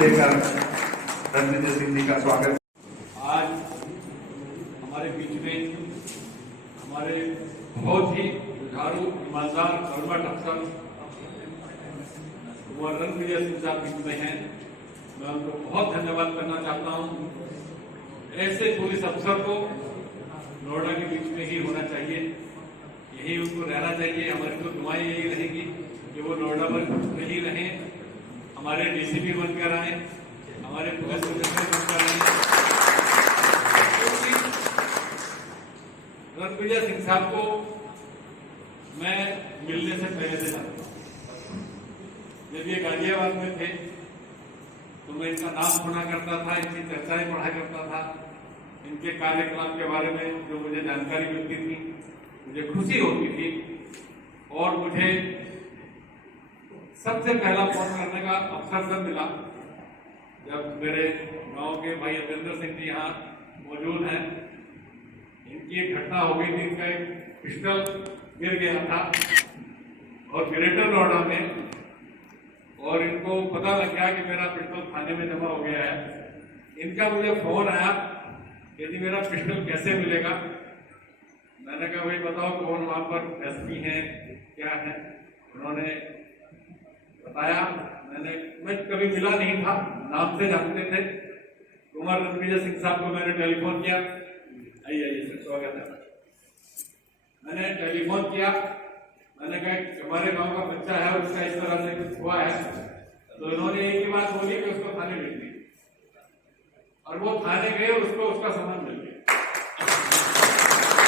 लेकर रणविजय सिंह जी का स्वागत। आज हमारे बीच में हमारे बहुत ही जुझारू, ईमानदार, कर्मठ अफसर वो रणविजय सिंह साहब बीच में हैं। मैं उनको बहुत धन्यवाद करना चाहता हूँ। ऐसे पुलिस अफसर को नोएडा के बीच में ही होना चाहिए, यही उनको रहना चाहिए। हमारी तो दुआएं यही रहेगी कि वो नोएडा में ही रहें, हमारे डीसीपी बनकर आए, हमारे पुलिस कमिश्नर बनकर आए। रणविजय सिंह साहब को मैं मिलने से पहले से जानता हूँ। जब ये गाजियाबाद में थे तो मैं इनका नाम सुना करता था, इनकी चर्चाएं पढ़ा करता था। इनके कार्यकलाप के बारे में जो मुझे जानकारी मिलती थी, मुझे खुशी होती थी। और मुझे सबसे पहला फोन करने का अवसर तब मिला जब मेरे गांव के भाई अभिंदर सिंह जी यहाँ मौजूद हैं। इनकी एक घटना हो गई थी, इनका एक पिस्टल गिर गया था और ग्रेटर नोएडा में, और इनको पता लग गया कि मेरा पिस्टल थाने में जमा हो गया है। इनका मुझे फोन आया, यदि मेरा पिस्टल कैसे मिलेगा। मैंने कहा भाई बताओ कौन वहां पर एसपी हैं, क्या है। उन्होंने बताया। मैं कभी मिला नहीं था, नाम से जानते थे। कुमार रणविजय सिंह साहब को मैंने टेलीफोन किया, आइए सर स्वागत है। मैंने टेलीफोन किया, मैंने कहा हमारे गांव का बच्चा है, उसका इस तरह से कुछ हुआ है। तो इन्होंने एक ही बात बोली कि उसको थाने भेज दिए, और वो थाने गए, उसको उसका सामान मिल गया।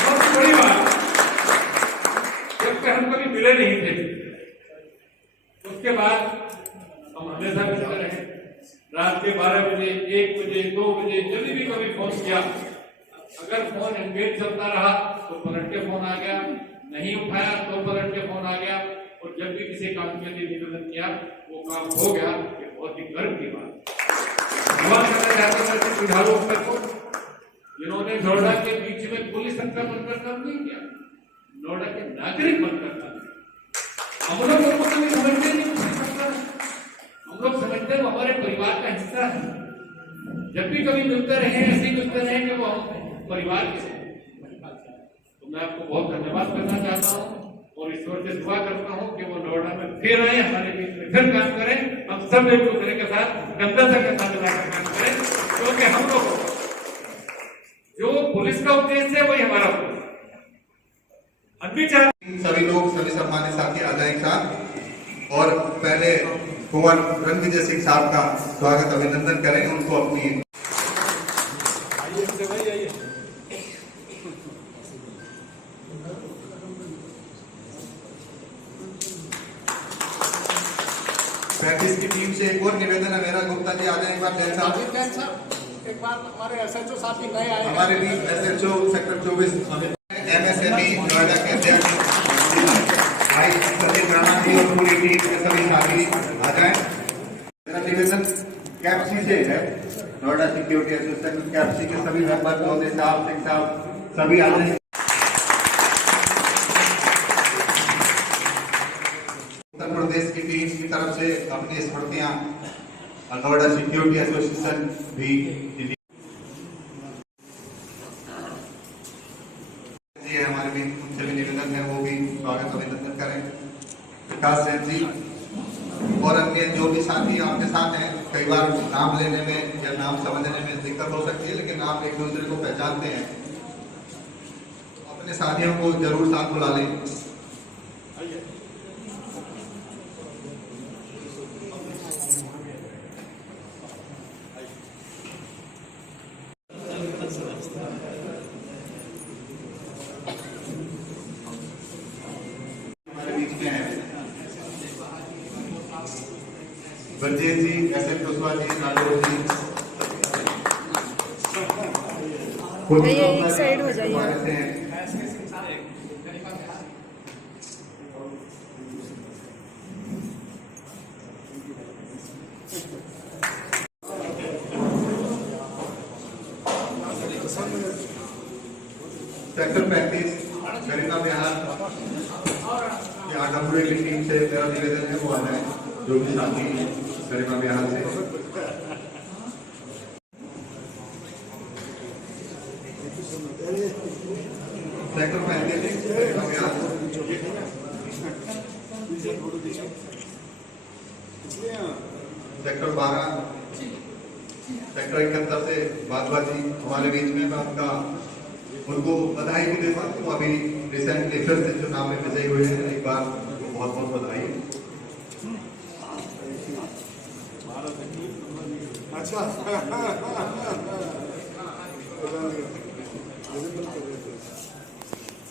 बहुत बड़ी बात, जबकि हम कभी मिले नहीं थे। उसके बाद हम हमेशा मिलते रहे। रात के 12 बजे, 1 बजे, 2 बजे, जब भी कभी फोन किया, अगर फोन एंगेज चलता रहा तो पलट के फोन आ गया, नहीं उठाया तो पलट के फोन आ गया। और जब भी किसी काम के लिए निवेदन किया, वो काम हो गया। ये बहुत ही गर्व की बात। धन्यवाद करना चाहता था जुझारू अफसर को, जिन्होंने नोएडा के बीच में पुलिस अफसर बनकर काम नहीं किया, नोएडा के नागरिक बनकर काम किया। हम लोग उनको कभी समझते नहीं, हम लोग समझते हैं वो हमारे परिवार का हिस्सा है। जब भी कभी मिलते रहे, ऐसे मिलते रहे कि वो हम परिवार के हैं। तो मैं आपको बहुत धन्यवाद करना चाहता हूँ और ईश्वर से दुआ करता हूँ कि वो नोएडा में फिर आए, हमारे बीच में फिर काम करें। हम सब एक दूसरे के साथ कंधा से कंधा मिलाकर काम करें, क्योंकि हम लोग जो पुलिस का उद्देश्य है वही हमारा सभी लोग, सभी सम्मानित साथी आ जाए एक साथ, और पहले कुंवर रणविजय सिंह साहब का स्वागत अभिनंदन करें। उनको अपनी प्रैक्टिस की टीम से एक और निवेदन है मेरा, गुप्ता जी आ जाए एक बार। एक बार हमारे एसएचओ साथी नए आए, हमारे भी एसएचओ सेक्टर 24 एमएसएमई नोएडा के अध्यक्ष भाई सतीश राणा जी और पूरी टीम के सभी साथी आ जाए। मेरा निवेदन कैप्सी से है, नोएडा सिक्योरिटी एसोसिएशन कैप्सी के सभी मेंबर, मोदी साहब, सिंह साहब, सभी आ जाए। उत्तर प्रदेश की टीम की तरफ से अपनी स्मृतियां नोएडा सिक्योरिटी एसोसिएशन भी हमारे भी उनसे भी निवेदन है, वो भी स्वागत अभिनंदन करें। विकास जैन जी और अन्य जो भी साथी आपके साथ हैं, कई बार नाम लेने में या नाम समझने में दिक्कत हो सकती है, लेकिन आप एक दूसरे को पहचानते हैं। अपने साथियों को जरूर साथ बुला लें। बलजीत जी, एसएन कुशवाहा जी, नागौर जी, एक साइड हो जाइए। सेक्टर 35 गरिमा बिहार डब्ल्यू की टीम से मेरा निवेदन है वो आ जाए, जो भी साथी गरिमा बिहार से। सेक्टर 35 सेक्टर 12 सेक्टर 71 से बादवाजी हमारे बीच में, मैं उनको बधाई भी देता हूँ। अभी रिसेंटली फिर से चुनाव में विजयी हुए हैं, एक बार बहुत बहुत बधाई। अच्छा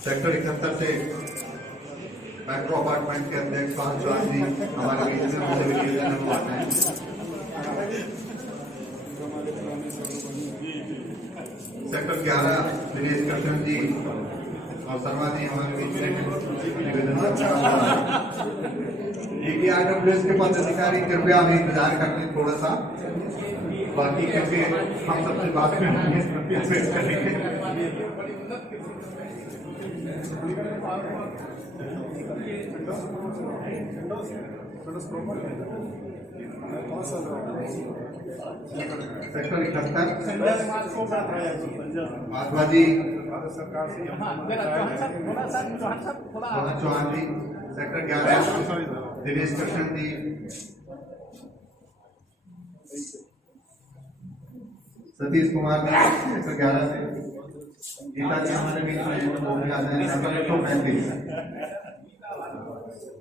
सेक्टर 71 से मेट्रो अपार्टमेंट के अध्यक्ष पांच चौहान जी हमारे बीच में, मुझे भी आते हैं। सेक्टर 11 दिनेश कृष्ण जी और शर्मा जी हमारे बीच में निवेदन APRWS के पदाधिकारी कृपया अभी इंतजार कर लें थोड़ा सा, बाकी क्योंकि हम सबसे बात करेंगे। सेक्टर 71 माधवाजी चौहान जी, सेक्टर 11 दिनेश कृष्ण जी, सतीश कुमार जी सेक्टर 11 से, गीता जी हमारे बीच में वो भी आते हैं सेक्टर 135,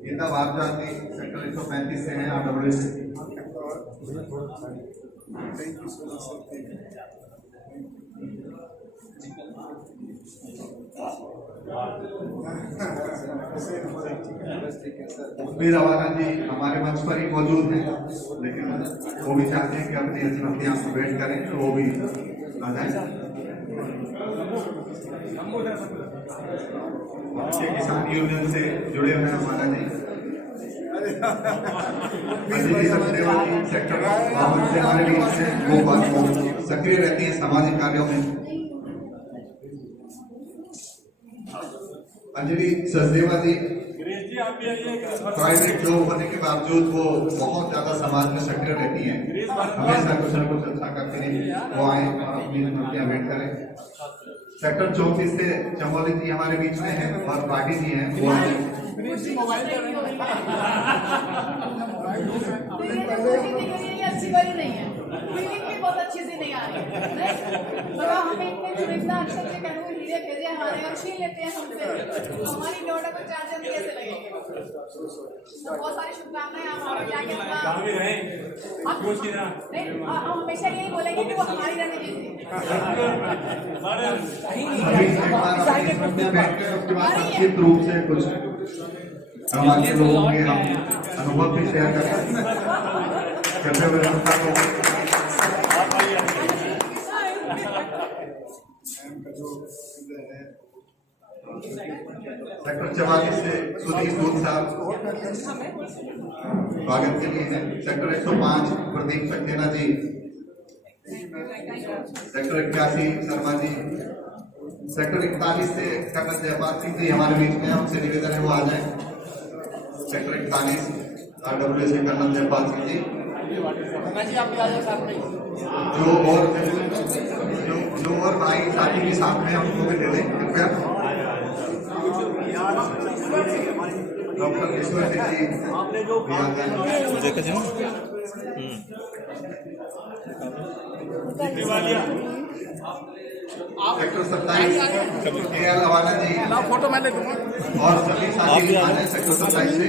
गीता भारद्वाज जी सेक्टर 135 से हैं RWS से। उस्मीर रवाना जी हमारे मंच पर ही मौजूद हैं, लेकिन वो भी चाहते हैं कि अपनी अतिथियां वेट करें तो वो भी आ जाए। किसान यूनियन से जुड़े हुए हैं हमारा जी सेक्टर 52 से हमारे बीच में, वो सक्रिय रहती है सामाजिक कार्यों में। अंजलि सचदेवा जी प्राइवेट जॉब होने के बावजूद वो बहुत ज्यादा समाज में सक्रिय रहती हैं, हमेशा कुछ न कुछ अच्छा करती रही, वो आए और अपनी नौकरियां वेट करें। सेक्टर 34 से चमोली जी हमारे बीच में हैं और पार्टी जी हैं, वो अच्छी वाली नहीं है, फीलिंग भी बहुत अच्छी सी नहीं आ रही है। हमें इतने चुनिंदा अक्षर से कहूँ हीरे भेजे हमारे और छीन लेते हैं हमसे, हमारी नोटों को 4 दिन कैसे लगेंगे। तो बहुत सारी शुभकामनाएं, आप और जाके हम हमेशा यही बोलेंगे कि वो हमारी रणनीति थी। रूप से कुछ हमारे लोगों के हम अनुभव भी शेयर करते हैं। सेक्टर 44 से सुधीर दूध साहब स्वागत के लिए है। Sector 105 Pradeep Saxena ji, sector 81 Sharma ji, sector 41 से कर्नल जयपाल सिंह जी हमारे बीच में, उनसे निवेदन है वो आ जाए। सेक्टर 41 RWS के कर्नल जयपाल सिंह जी, जो और भाई साथी के साथ में उनको भी दे दें कृपया। Doctor Ishwar Singh ji sector 27 KL Awana जी फोटो मैंने दूंगा और सभी साथी सेक्टर 27 से।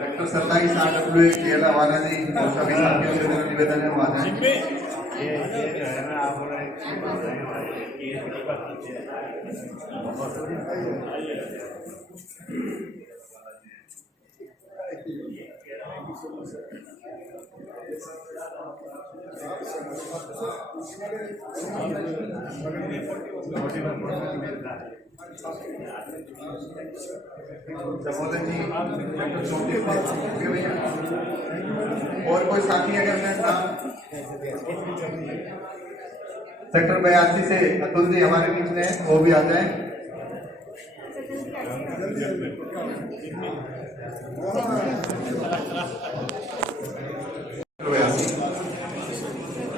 सेक्टर 27 RWS KL अवाना जी और सभी साथियों से मेरा निवेदन है वो आ जाए। जमोदन जी और कोई साथी अगर मैं सेक्टर 82 से अतुल जी हमारे बीच में वो भी आ जाए।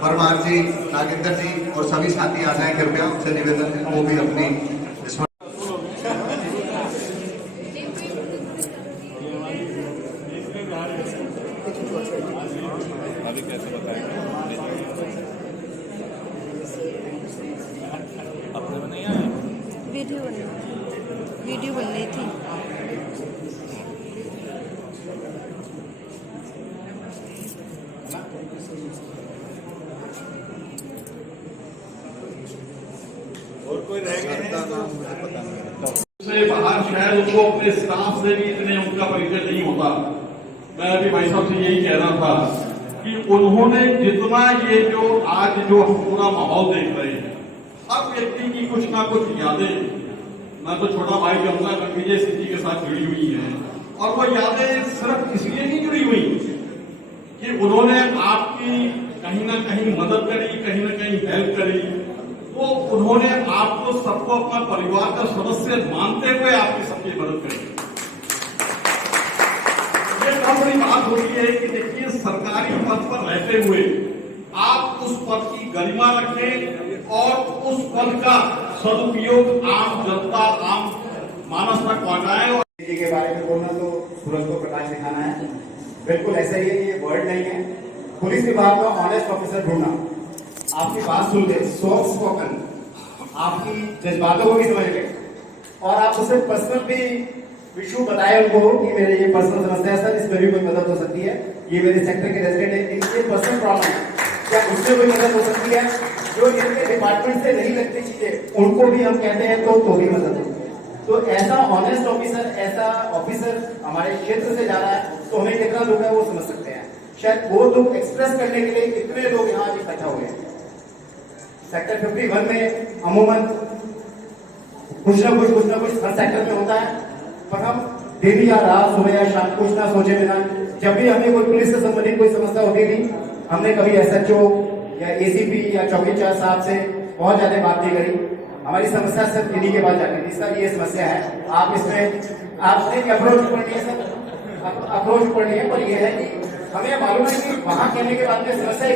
परमार जी, नागेंद्र जी और सभी साथी आ जाए कृपया, उनसे निवेदन है वो भी अपनी वीडियो बन रही थी। और कोई रह गए हैं से बाहर शायद उनको अपने स्टाफ से भी इतने उनका परिचय नहीं होता। मैं अभी भाई साहब से यही कह रहा था कि उन्होंने जितना ये जो आज जो पूरा माहौल देख रहे हैं, हर व्यक्ति की कुछ ना कुछ यादें, मैं तो छोटा भाई जमुना विजय सिंह जी के साथ जुड़ी हुई है, और वो यादें सिर्फ इसलिए नहीं जुड़ी हुई कि उन्होंने आपकी कहीं ना कहीं मदद करी, कहीं ना कहीं हेल्प करी, तो उन्होंने आपको सबको अपना परिवार का सदस्य मानते हुए आपकी सबकी मदद करी। ये बहुत बड़ी बात होती है कि देखिए, सरकारी पद पर रहते हुए आप उस पद की गरिमा रखें और उस पद का सदुपयोग आम जनता, आम मानस तक पहुंचाएं। के बारे में बोलना तो सूरज को प्रकाश दिखाना है, बिल्कुल ऐसा ही है, ये वर्ड नहीं है। पुलिस विभाग का ऑनेस्ट ऑफिसर ढूंढना, आपकी बात सुन ले, सॉफ्ट स्पोकन, आपकी जज्बातों को भी समझ ले, और आप उसे पर्सनल भी इशू बताए उनको कि मेरे ये पर्सनल समस्या है सर, इसमें भी कोई मदद हो सकती है, ये मेरे सेक्टर के रेजिडेंट है, इनके पर्सनल प्रॉब्लम है, क्या उससे कोई मदद हो सकती है? जो इनके डिपार्टमेंट से नहीं लगती चीजें उनको भी हम कहते हैं तो भी मदद होती है। तो ऐसा ऑनेस्ट ऑफिसर, ऐसा ऑफिसर हमारे क्षेत्र से जा रहा है, तो हमें कितना दुख है वो समझ सकते हैं। शायद वो दुख एक्सप्रेस करने के लिए कितने लोग यहाँ इकट्ठा हुए हैं। सेक्टर 51 में अमूमन कुछ ना कुछ हर सेक्टर में होता है, पर हम दिन या रात, सुबह या शाम कुछ ना सोचे बिना, जब भी हमें कोई पुलिस से संबंधित कोई समस्या होती थी, हमने कभी SHO या ACP या चौकीदार साहब से बहुत ज्यादा बात नहीं करी। हमारी समस्या सिर्फ इन्हीं के पास जाती थी, सर ये समस्या है, आप इसमें आपसे अप्रोच पढ़नी है सर, अप्रोच पढ़नी है, पर यह है कि हमें मालूम है कि वहां कहने के बाद में समस्या।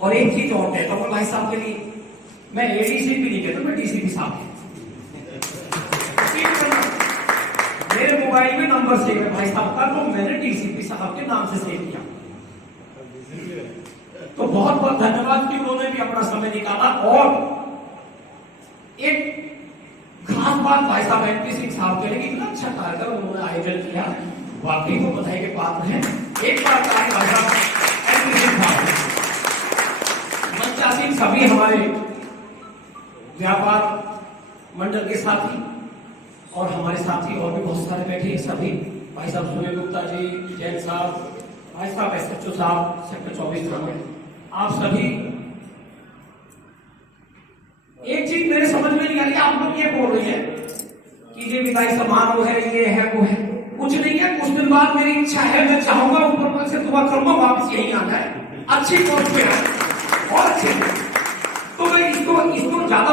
और एक चीज और कहता हूँ भाई साहब के लिए, मैं ADCP नहीं कहता, मैं DCP साहब। मेरे मोबाइल में नंबर सेव है भाई साहब का, तो मैंने DCP साहब के नाम से सेव किया। तो बहुत बहुत धन्यवाद कि उन्होंने भी अपना समय निकाला। और एक खास बात भाई साहब MP सिंह साहब के लिए, इतना अच्छा कार्यक्रम उन्होंने आयोजन किया, वाकई को बधाई के पात्र हैं। एक बार भाई साहब MP सिंह साहब, मंचासीन सभी हमारे व्यापार मंडल के साथी और हमारे साथी और भी बहुत सारे बैठे, सभी भाई साहब सुनील गुप्ता जी, जैन साहब, भाई साहब SHO साहब, सेक्टर 24 थाने, आप सभी। एक चीज मेरे समझ में नहीं आ रही, आप लोग ये बोल रहे हैं कि ये विदाई समारोह है, ये है वो है, कुछ नहीं है। कुछ दिन बाद मेरी इच्छा है, मैं चाहूंगा ऊपर से दुआ करूंगा वापस यही आ जाए, अच्छी पोस्ट पे आए और अच्छे। तो मैं इसको ज्यादा,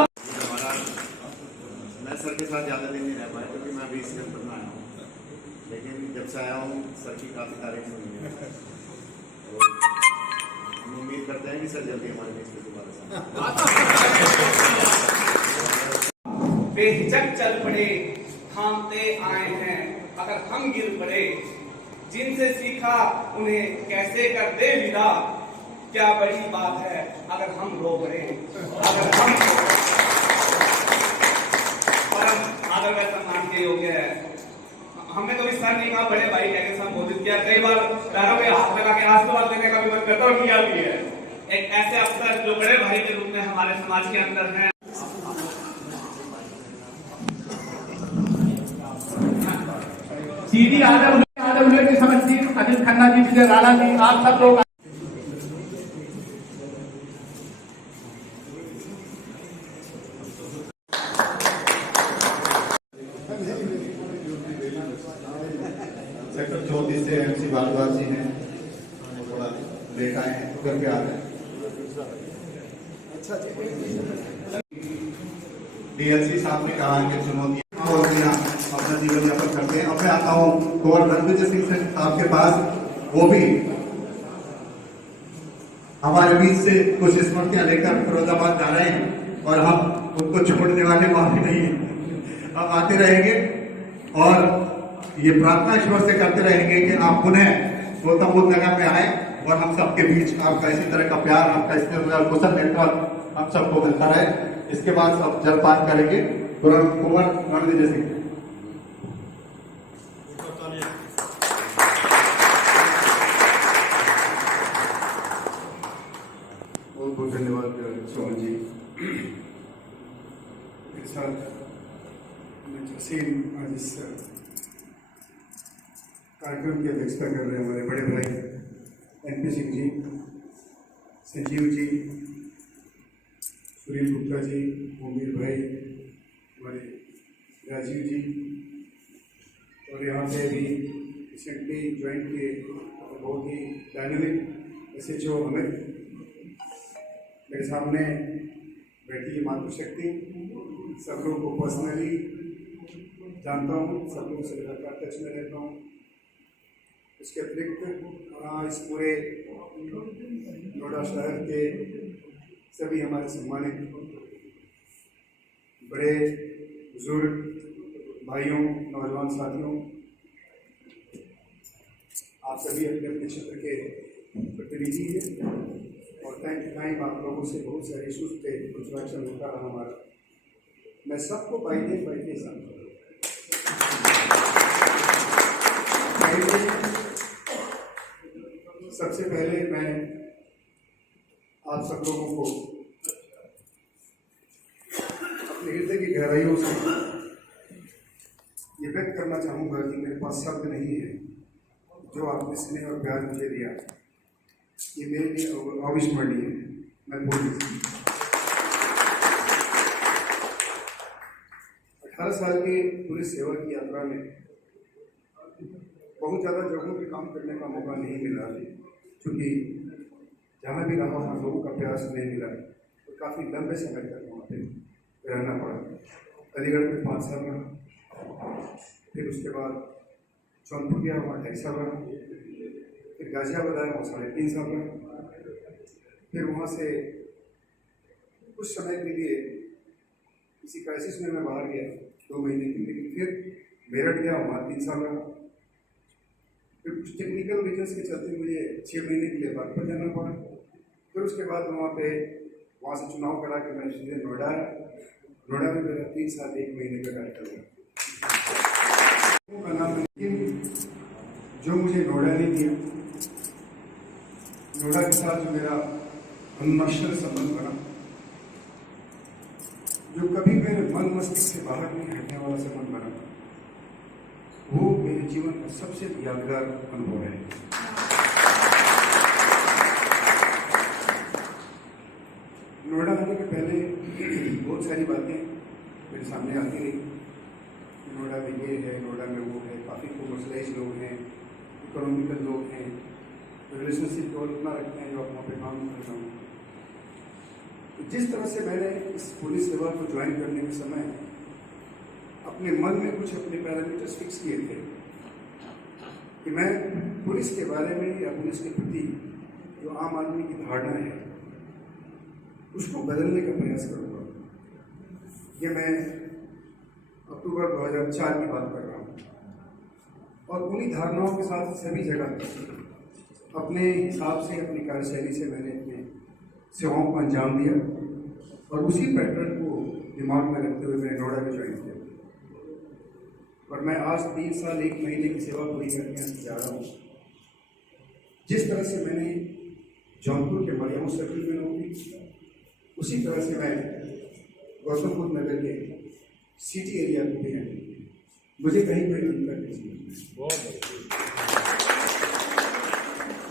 मैं सर के साथ ज़्यादा दिन नहीं रह पाया क्योंकि मैं अभी इस सेक्टर में आया हूँ, लेकिन जब से आया हूँ सर की काफ़ी तारीफ सुनी है, तो हम उम्मीद करते हैं कि सर जल्दी हमारे बीच में दोबारा बेहिचक चल पड़े, थामते आए हैं, अगर हम गिर पड़े, जिनसे सीखा उन्हें कैसे कर दे विदा, क्या बड़ी बात है अगर हम रो पड़े, अगर हम परम आदर व सम्मान के योग्य है। हमने कभी सर नहीं कहा, बड़े भाई कहकर संबोधित किया, कई बार पैरों पे हाथ लगा के आशीर्वाद देने का भी मन करता और किया भी है। एक ऐसे अफसर जो बड़े भाई के रूप में हमारे समाज के अंदर हैं। सीधी आदर की समझती अनिल खन्ना जी, विजय राणा जी, आप सब लोग सेक्टर 34 से MC भारद्वाज जी हैं, थोड़ा लेट आए हैं तो करके आ रहे हैं। DLC साहब ने कहा कि चुनौती और बिना अपना जीवन यापन करते हैं। अब मैं आता हूँ कुंवर रणविजय सिंह साहब के पास, वो भी हमारे बीच से कुछ स्मृतियां लेकर फिरोजाबाद जा रहे हैं और हम उनको छोड़ने वाले माफी नहीं है। हम आते रहेंगे और ये प्रार्थना ईश्वर से करते रहेंगे कि आप पुनः गौतम बुद्ध नगर में आए और हम सबके बीच आपका इसी तरह का प्यार, आपका इसी तरह का कुशल नेतृत्व हम सबको मिलता रहे। इसके बाद सब जलपान करेंगे। तुरंत कुंवर रणविजय सिंह। बहुत बहुत धन्यवाद सोमन जी। मेरे साथ मैं जसीम आज इस कार्यक्रम की अध्यक्षता कर रहे हैं हमारे बड़े भाई NP सिंह जी, संजीव जी, सुनील गुप्ता जी, मुमीर भाई, हमारे राजीव जी, और यहाँ पे भी रिसेंटली ज्वाइन किए बहुत ही डायनामिक SHO अमित। मेरे सामने बैठी है मातृशक्ति, सब लोगों को पर्सनली जानता हूँ, सब लोगों से लगातार टच में रहता हूँ। इसके अतिरिक्त इस पूरे नोएडा शहर के सभी हमारे सम्मानित बड़े बुजुर्ग भाइयों, नौजवान साथियों, आप सभी अपने अपने क्षेत्र के प्रतिनिधि हैं और टाइम टू टाइम आप लोगों से बहुत सारे इशूज पे इंटरेक्शन होता रहा हमारा। मैं सबको बाइटे समझता हूँ। सबसे पहले मैं आप सब लोगों को अपने हृदय की गहराइयों से ये व्यक्त करना चाहूँगा कि मेरे पास शब्द नहीं है। जो आपने स्नेह और प्यार मुझे दिया, ये मेरे लिए अविस्मरणीय है। मैं बोल नहीं सकता। 18 साल की पूरी सेवा की यात्रा में बहुत ज़्यादा जगहों पे काम करने का मौका नहीं मिला, क्योंकि जहाँ भी रहा वहाँ लोगों का प्यार नहीं मिला तो काफ़ी लंबे समय तक वहाँ पे रहना पड़ा। अलीगढ़ में 5 साल रहा, फिर उसके बाद जौनपुर गया, वहाँ 2.5 साल रहा, फिर गाजियाबाद आया, वहाँ 3.5 साल रहा, फिर वहाँ से कुछ समय के लिए किसी क्राइसिस में मैं बाहर गया 2 महीने के लिए, फिर मेरठ गया, वहाँ 3 साल रहा, फिर कुछ टेक्निकल रीजन्स के चलते मुझे 6 महीने के लिए बागपत जाना पड़ा। फिर उसके बाद वहाँ से चुनाव करा के मैं सीधे नोएडा आया। नोएडा में मेरा 3 साल 1 महीने का कार्यकाल का नाम, लेकिन जो मुझे नोएडा ने दिया, नोएडा के साथ जो मेरा अनश्वर संबंध बना, जो कभी मेरे मन मस्तिष्क से बाहर नहीं हटने वाला संबंध बना, वो मेरे जीवन का सबसे यादगार अनुभव है। नोएडा आने के पहले बहुत सारी बातें मेरे सामने आती रही। नोएडा में ये है, नोएडा में वो है, काफ़ी कॉमर्शलाइज लोग हैं, इकोनॉमिकल लोग हैं, रिलेशनशिप को इतना रखते हैं जो आप वहाँ पे काम करता हूँ। जिस तरह से मैंने इस पुलिस सेवा को ज्वाइन करने के समय अपने मन में कुछ अपने पैरामीटर्स फिक्स किए थे कि मैं पुलिस के बारे में या पुलिस के प्रति जो आम आदमी की धारणा है उसको बदलने का प्रयास करूँगा। ये मैं अक्टूबर 2004 की बात कर रहा हूँ और उन्हीं धारणाओं के साथ सभी जगह अपने हिसाब से, अपनी कार्यशैली से मैंने अपने सेवाओं को अंजाम दिया और उसी पैटर्न को दिमाग में रखते हुए मैंने नोएडा में ज्वाइन किया। और मैं आज 3 साल 1 महीने की सेवा पूरी करके जा रहा हूँ। जिस तरह से मैंने जौनपुर के मरियम सर्किल में नौकरी, उसी तरह से मैं गौतम बुद्ध नगर के सिटी एरिया में भी है। मुझे कहीं कोई अंतर नहीं।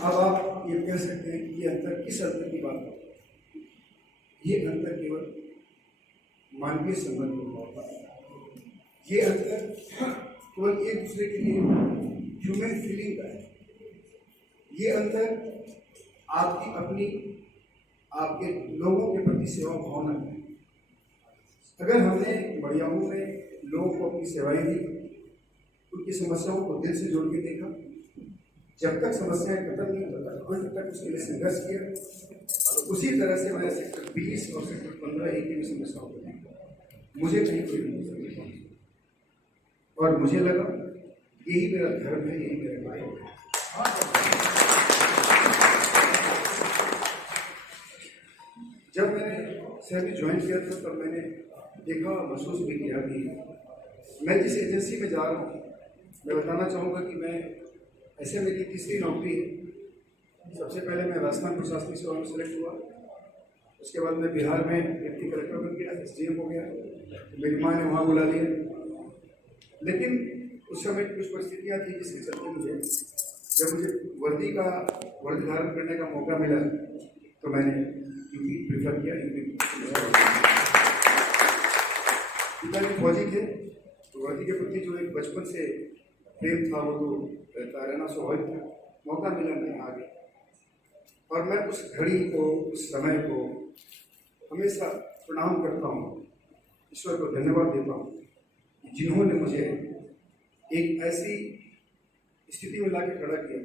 अब आप ये कह सकते हैं कि ये अंतर किस अंतर की बात है? ये अंतर केवल मानवीय संबंध को होता है। ये अंतर केवल एक दूसरे के लिए ह्यूमन फीलिंग का है। ये अंतर आपकी अपनी, आपके लोगों के प्रति सेवा भावना है। अगर हमने बढ़ियाओं में लोगों को अपनी सेवाएं दी, उनकी समस्याओं को दिल से जोड़ के देखा, जब तक समस्याएं खत्म नहीं होता अंत तक उसके लिए संघर्ष किया। और उसी तरह से मैं सेक्टर 20 और सेक्टर 15 एक ही समस्याओं को मुझे कहीं कोई नहीं पहुंची और मुझे लगा यही मेरा धर्म है, यही मेरा भाई है। जब मैंने सहमी ज्वाइन किया था तब मैंने देखा, महसूस भी किया कि मैं जिस एजेंसी में जा रहा हूँ, मैं बताना चाहूँगा कि मैं ऐसे मेरी तीसरी नौकरी है। सबसे पहले मैं राजस्थान प्रशासनिक सेवा में सेलेक्ट हुआ, उसके बाद मैं बिहार में डिप्टी कलेक्टर बन गया, SDM हो गया, मेरी माँ ने वहाँ बुला लिया। लेकिन उस समय कुछ परिस्थितियाँ थी जिसके चलते जब मुझे वर्दी धारण करने का मौका मिला तो मैंने यूपी प्रेफर किया। पिता जी फौजी थे तो वर्दी के प्रति जो एक बचपन से प्रेम था वो तो रहता रहना स्वाभाविक था। मौका मिला, मैं आ गया और मैं उस घड़ी को, उस समय को हमेशा प्रणाम करता हूँ, ईश्वर को धन्यवाद देता हूँ जिन्होंने मुझे एक ऐसी स्थिति में लाके खड़ा किया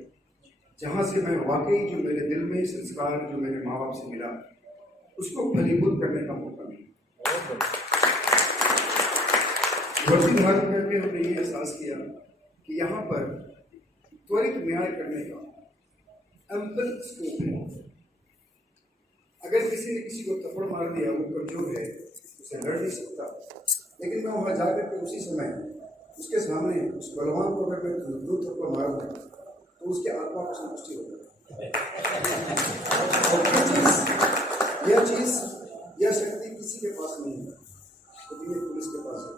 जहाँ से मैं वाकई जो मेरे दिल में संस्कार जो मेरे माँ बाप से मिला उसको फलीभूत करने का मौका मिला। वर्दी धारण करके हमने ये एहसास किया कि यहाँ पर त्वरित न्याय करने का एम्पल स्कोप है। अगर किसी ने किसी को थप्पड़ मार दिया, वो कमजोर है, उसे लड़ नहीं सकता, लेकिन मैं वहाँ जाकर के उसी समय उसके सामने उस बलवान को अगर मैं दो थप्पड़ मारूंगा तो उसके आत्मा को संतुष्टि होगी। यह शक्ति किसी के पास नहीं है, लेकिन ये पुलिस के पास है।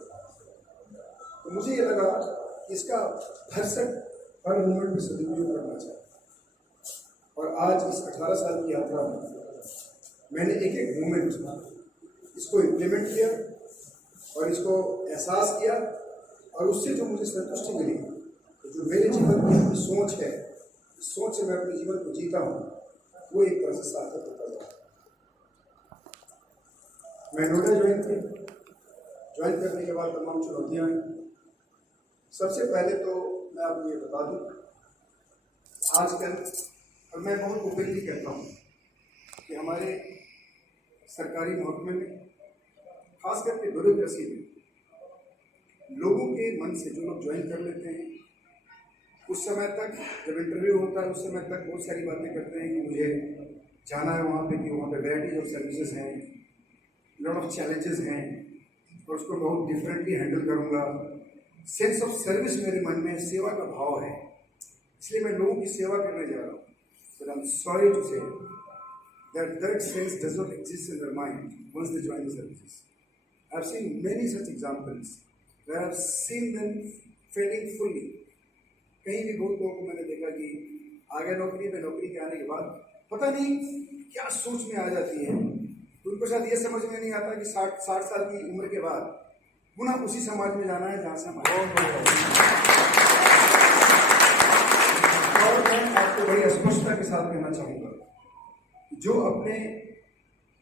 तो मुझे ये लगा कि इसका हर मोमेंट में सदुपयोग करना चाहिए। और आज इस 18 साल की यात्रा में मैंने एक मोमेंट इसको इम्प्लीमेंट किया और इसको एहसास किया और उससे जो मुझे संतुष्टि मिली, तो जो मेरे जीवन की सोच है, इस सोच से मैं अपने जीवन को जीता हूँ, वो एक तरह से सार्थक होता जाता है। मैं नोएडा ज्वाइन करने के बाद तमाम चुनौतियाँ हैं। सबसे पहले तो मैं आपको ये बता दूँ, आजकल और मैं बहुत ओपनली कहता हूँ कि हमारे सरकारी महकमे में, खास करके ब्यूरोक्रेसी में, लोगों के मन से जो लोग ज्वाइन कर लेते हैं उस समय तक जब इंटरव्यू होता है उस समय तक बहुत सारी बातें करते हैं कि मुझे जाना है वहाँ पे, कि वहाँ पे वैराइटीज ऑफ सर्विसेज हैं, लॉट ऑफ चैलेंजेस हैं और उसको बहुत डिफरेंटली हैंडल करूँगा। सेंस ऑफ सर्विस मेरे मन में, सेवा का भाव है, इसलिए मैं लोगों की सेवा करने जा रहा हूँ। But I'm sorry to say that sense does not exist in their mind once they join the services. I've seen many such examples where I've seen them failing fully. कहीं भी बहुत लोगों को मैंने देखा कि आगे नौकरी के आने के बाद पता नहीं क्या सोच में आ जाती है, उनको शायद ये समझ में नहीं आता कि 60 साल की उम्र के बाद पुनः उसी समाज में जाना है जहाँ से हम और मैं आपको बड़ी स्पष्टता के साथ कहना चाहूँगा, जो अपने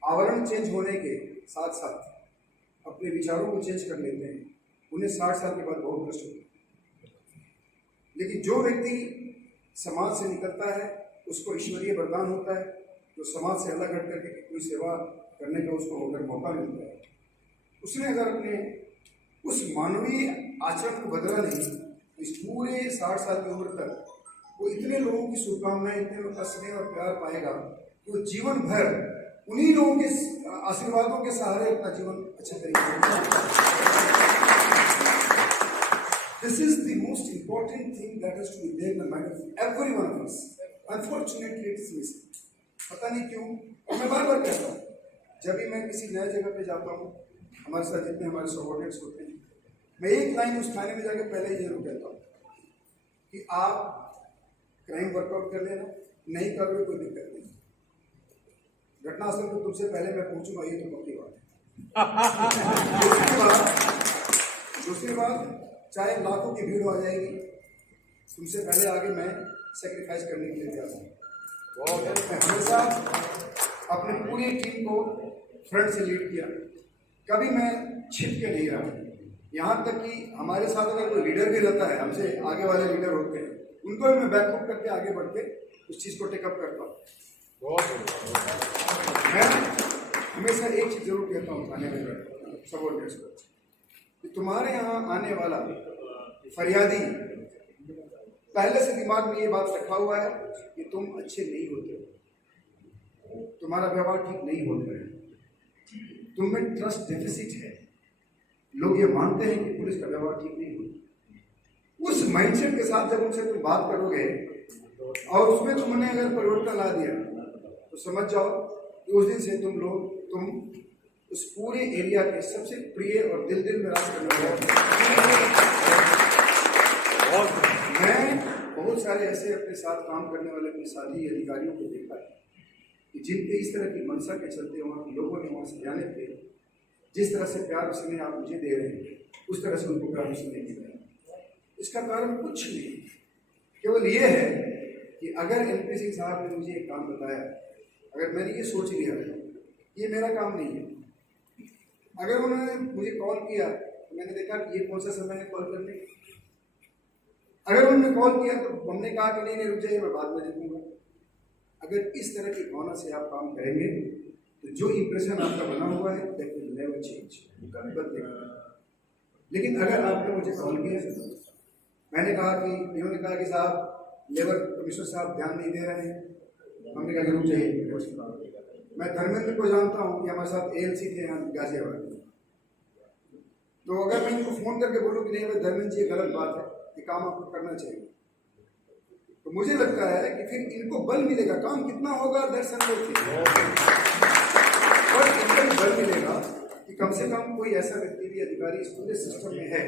आवरण चेंज होने के साथ साथ अपने विचारों को चेंज कर लेते हैं, उन्हें 60 साल के बाद बहुत कष्ट होता है। लेकिन जो व्यक्ति समाज से निकलता है उसको ईश्वरीय वरदान होता है, जो समाज से अलग हट करके कोई सेवा करने का उसको अगर मौका मिलता है, उसने अगर अपने उस मानवीय आचरण को बदला नहीं, इस पूरे 60 साल की उम्र तक वो इतने लोगों की शुभकामनाएं, इतने लोग का स्नेह और प्यार पाएगा कि वो जीवन भर उन्हीं लोगों के आशीर्वादों के सहारे अपना जीवन अच्छे तरीके से। This is the most important thing that has to be there in the mind of every one of us. Unfortunately, it is missing. पता नहीं क्यों, मैं बार-बार कहता हूँ, जब भी मैं किसी नए जगह पे जाता हूँ, हमारे साथ जितने हमारे सबऑर्डिनेट्स होते हैं, मैं एक लाइन उस थाने में जाकर पहले ही जरूर कहता हूँ कि आप क्राइम वर्कआउट कर लेना, नहीं कर रहे कोई दिक्कत नहीं, घटनास्थल पर तुमसे पहले मैं पहुंचूंगा, ये तो पक्की बात है। दूसरी बात, चाहे लाखों की भीड़ आ जाएगी, तुमसे पहले आगे मैं सेक्रीफाइस करने के लिए तैयार हूँ। मैं हमेशा अपनी पूरी टीम को फ्रंट से लीड किया, कभी मैं छिप के नहीं रहा। यहाँ तक कि हमारे साथ अगर कोई लीडर भी रहता है, हमसे आगे वाले लीडर होते हैं, उनको भी मैं बैकअप करके आगे बढ़ के उस चीज़ को टेकअप करता हूँ। मैं हमेशा एक चीज़ जरूर कहता हूँ थाने में सबऑर्डिनेट्स को कि तुम्हारे यहाँ आने वाला फरियादी पहले से दिमाग में ये बात रखा हुआ है कि तुम अच्छे नहीं होते हो, तुम्हारा व्यवहार ठीक नहीं होता है, तुम में ट्रस्ट डेफिसिट है, लोग ये मानते हैं कि पुलिस का व्यवहार ठीक नहीं होता। उस माइंडसेट के साथ जब उनसे तुम बात करोगे और उसमें तुमने अगर परिवर्तन ला दिया तो समझ जाओ कि उस दिन से तुम उस पूरे एरिया के सबसे प्रिय और दिल में राज करने वाले। मैं बहुत सारे ऐसे अपने साथ काम करने वाले अपने साथी अधिकारियों को देखा है कि जिनके इस तरह की मंशा के चलते वहाँ के लोगों ने वहाँ से जाने पे जिस तरह से प्यार स्नेह आप मुझे दे रहे हैं उस तरह से उनको प्यार स्नेह दे रहे हैं। इसका कारण कुछ नहीं, केवल ये है कि अगर एलपी सिंह साहब ने मुझे एक काम बताया, अगर मैंने ये सोच लिया ये मेरा काम नहीं है, अगर उन्होंने मुझे कॉल किया तो मैंने देखा कि ये कौन सा समय है कॉल करने, अगर उन्होंने कॉल किया तो हमने कहा कि नहीं रुक जाइए मैं बाद में देखूंगा। अगर इस तरह की भावना से आप काम करेंगे तो जो इंप्रेशन आपका बना हुआ है दैट विल नेवर चेंज, कभी बदलेगा। लेकिन अगर आपने मुझे कॉल किया, मैंने कहा कि इन्होंने कहा कि साहब लेबर कमिश्नर साहब ध्यान नहीं दे रहे हैं, हमने कहा कि रुक जाइए। मैं धर्मेंद्र को जानता हूँ कि हमारे साथ एएलसी थे यहाँ गाजियाबाद में, तो अगर मैं इनको फोन करके बोलूँ कि नहीं भाई धर्मेंद्र जी ये गलत बात है, ये काम आपको करना चाहिए, तो मुझे लगता है कि फिर इनको बल मिलेगा। काम कितना होगा दर्शन और इनको बल मिलेगा कि कम से कम कोई ऐसा व्यक्ति भी अधिकारी इस पूरे सिस्टम में है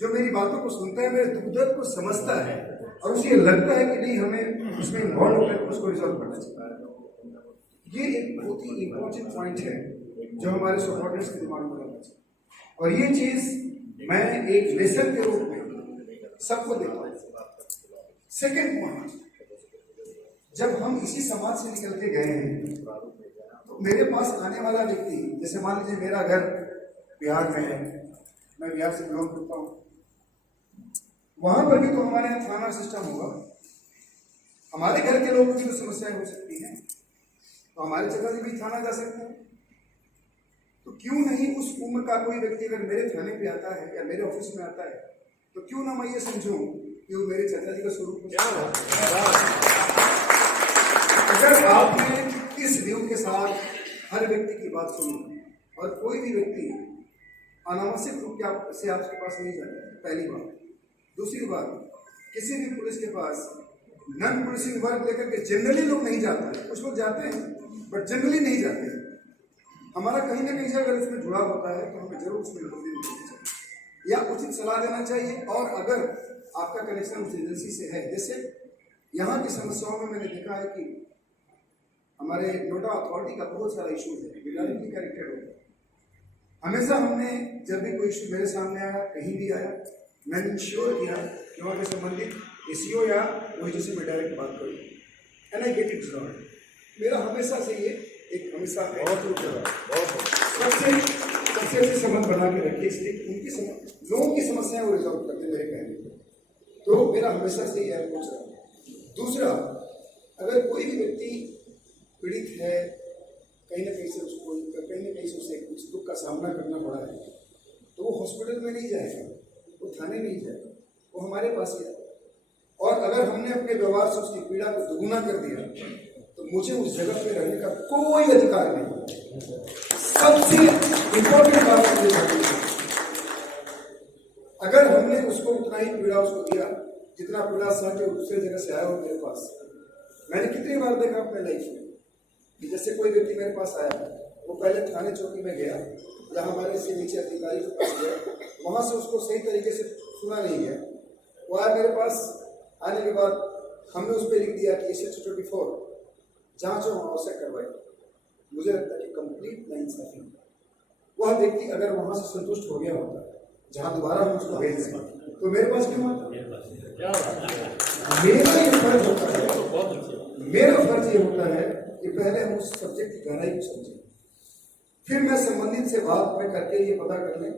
जो मेरी बातों को सुनता है, मेरे दुख दर्द को समझता है और उसे लगता है कि नहीं हमें उसमें इन्वॉल्व होकर उसको रिजॉल्व करना चाहिए। ये एक बहुत ही इंपॉर्टेंट पॉइंट है जो हमारे सबऑर्डिनेट्स के दिमाग में रहना चाहिए और ये चीज मैं एक लेसन के रूप में सबको देता हूँ। सेकेंड पॉइंट, जब हम इसी समाज से निकल के गए हैं तो मेरे पास आने वाला व्यक्ति, जैसे मान लीजिए मेरा घर बिहार में है, मैं बिहार से बिलोंग करता हूँ, वहां पर भी तो हमारे यहाँ थाना सिस्टम होगा, हमारे घर के लोगों की जो समस्याएं हो सकती हैं तो हमारे जगह से भी थाना जा सकते हैं। तो क्यों नहीं उस उम्र का कोई व्यक्ति अगर मेरे थाने पे आता है या मेरे ऑफिस में आता है तो क्यों ना मैं ये समझूं कि वो मेरे चाचा जी का स्वरूप है। अगर आपने इस व्यू के साथ हर व्यक्ति की बात सुनी और कोई भी व्यक्ति अनावश्यक रूप से आपके पास नहीं जाता, पहली बात। दूसरी बात, किसी भी पुलिस के पास नॉन पुलिसिंग वर्क लेकर के जनरली लोग नहीं जाते हैं, कुछ लोग जाते हैं बट जनरली नहीं जाते हैं। हमारा कहीं ना कहीं से अगर उसमें जुड़ाव होता है तो हमें जरूर उसमें या उचित सलाह देना चाहिए। और अगर आपका कनेक्शन उस एजेंसी से है, जैसे यहाँ की समस्याओं में मैंने देखा है कि हमारे नोएडा अथॉरिटी का बहुत सारा इशू है, विलायती कनेक्टेड होता है। हमेशा हमने जब भी कोई इशू मेरे सामने आया, कहीं भी आया, मैंने इंश्योर किया कि वहाँ के संबंधित एसीओ या वही जैसे मैं डायरेक्ट बात करूँ and I get it resolve. मेरा हमेशा से ये एक हमेशा सबसे अच्छे संबंध बना के रखिए, इसलिए उनकी लोगों की समस्याएं वो रिजॉल्व करते मेरे कहने पे, तो मेरा हमेशा से यह अप्रोच रहा। दूसरा, अगर कोई भी व्यक्ति पीड़ित है, कहीं ना कहीं से उसको कहीं ना कहीं से उसे कुछ दुख का सामना करना पड़ा है, तो वो हॉस्पिटल में नहीं जाएगा, वो थाने नहीं जाएगा, वो हमारे पास ही आएगा। और अगर हमने अपने व्यवहार से उसकी पीड़ा को दोगुना कर दिया तो मुझे उस जगह पे रहने का कोई अधिकार नहीं। सबसे इंपॉर्टेंट बात है, अगर हमने उसको उतना ही पीड़ा उसको दिया जितना पीड़ा सह के दूसरे जगह से आया हो मेरे पास। मैंने कितनी बार देखा अपने लाइफ में कि जैसे कोई व्यक्ति मेरे पास आया, वो पहले थाने चौकी में गया या हमारे से नीचे अधिकारी के पास गया, वहां से उसको सही तरीके से सुना नहीं गया, वो आया मेरे पास, आने के बाद हमने उस पर लिख दिया कि Section 24 जांच और आवश्यक कार्रवाई। मुझे लगता है कि कंप्लीट नाइंसाफी। वह व्यक्ति अगर वहां से संतुष्ट हो गया होता जहां दोबारा हम उसको भेज दें तो मेरे पास क्यों आता? मेरा ये फर्ज होता है, मेरा फर्ज ये होता है कि पहले हम उस सब्जेक्ट की गहराई को समझें, फिर मैं संबंधित से बात में करके ये पता कर लें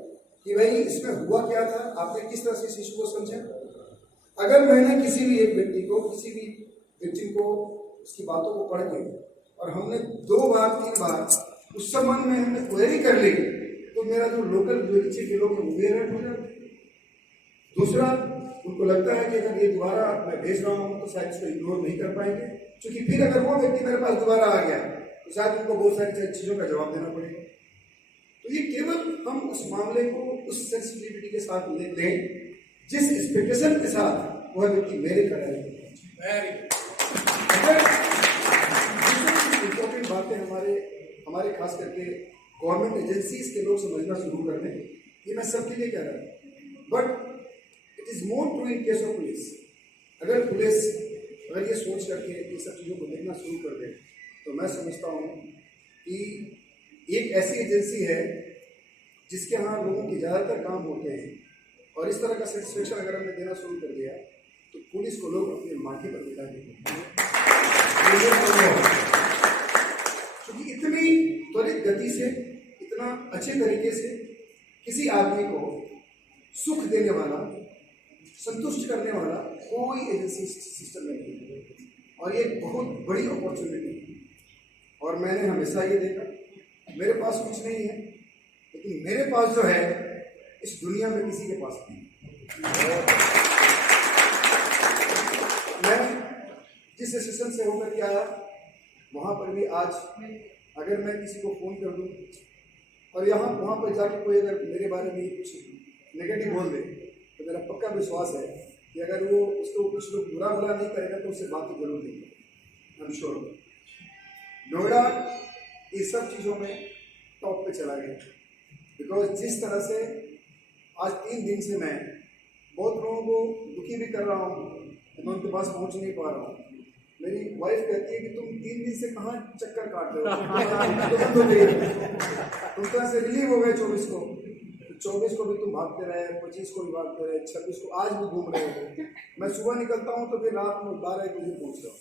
कि भाई इसमें हुआ क्या था, आपने किस तरह से इस इशू को समझा, अगर मैंने किसी भी एक व्यक्ति को, किसी भी व्यक्ति को उसकी बातों को पढ़ के और हमने 2 बार 3 बार उस संबंध में हमने क्वेरी कर ली, तो मेरा जो लोकल जो नीचे के लोग हैं वो भी अलर्ट हो जाते हैं। दूसरा, उनको लगता है कि अगर ये दोबारा मैं भेज रहा हूँ तो शायद इसको इग्नोर नहीं कर पाएंगे, क्योंकि फिर अगर वो व्यक्ति मेरे पास दोबारा आ गया तो शायद उनको बहुत सारी चीज़ों का जवाब देना पड़ेगा। तो ये केवल हम उस मामले को उस सेंसिटिविटी के साथ लें जिस एक्सपेक्टेशन के साथ वह व्यक्ति मेरे कर रहे हैं। इम्पोर्टेंट बातें हमारे खास करके गवर्नमेंट एजेंसीज के लोग समझना शुरू कर दें, ये मैं सबके लिए कह रहा हूँ, but it is more true in case of police. अगर पुलिस अगर ये सोच करके ये सब चीज़ों को देखना शुरू कर दे तो मैं समझता हूँ कि एक ऐसी एजेंसी है जिसके यहाँ लोगों के ज़्यादातर काम होते हैं, और इस तरह का सेटिस्फेक्शन अगर हमने देना शुरू कर दिया तो पुलिस को लोग अपने माथे पर बिठा देंगे, क्योंकि इतनी त्वरित गति से, इतना अच्छे तरीके से किसी आदमी को सुख देने वाला, संतुष्ट करने वाला कोई एजेंसी सिस्टम में नहीं है, और ये बहुत बड़ी अपॉर्चुनिटी है। और मैंने हमेशा ये देखा, मेरे पास कुछ नहीं है, लेकिन मेरे पास जो है इस दुनिया में किसी के पास नहीं। मैं जिस सेशन से होकर के आया वहाँ पर भी आज अगर मैं किसी को फ़ोन कर दूँ और वहाँ पर जाके कोई अगर मेरे बारे में कुछ नेगेटिव बोल दे तो मेरा पक्का विश्वास है कि अगर वो उसको कुछ लोग बुरा भला नहीं करेगा तो उससे बात जरूर देंगे, आई एम श्योर। नोएडा ये सब चीज़ों में टॉप पे चला गया, बिकॉज जिस तरह से आज 3 दिन से मैं बहुत लोगों को दुखी भी कर रहा हूँ कि मैं उनके पास पहुँच नहीं पा रहा हूँ। मेरी वाइफ कहती है कि तुम 3 दिन से कहाँ चक्कर काट रहे हो, तुम तो ऐसे रिलीव हो गए 24 को, 24 को भी तुम भागते रहे, 25 को भी भागते रहे, 26 को आज भी घूम रहे हो। मैं सुबह निकलता हूँ तो फिर रात में 12-1 बजे पहुँचता हूँ।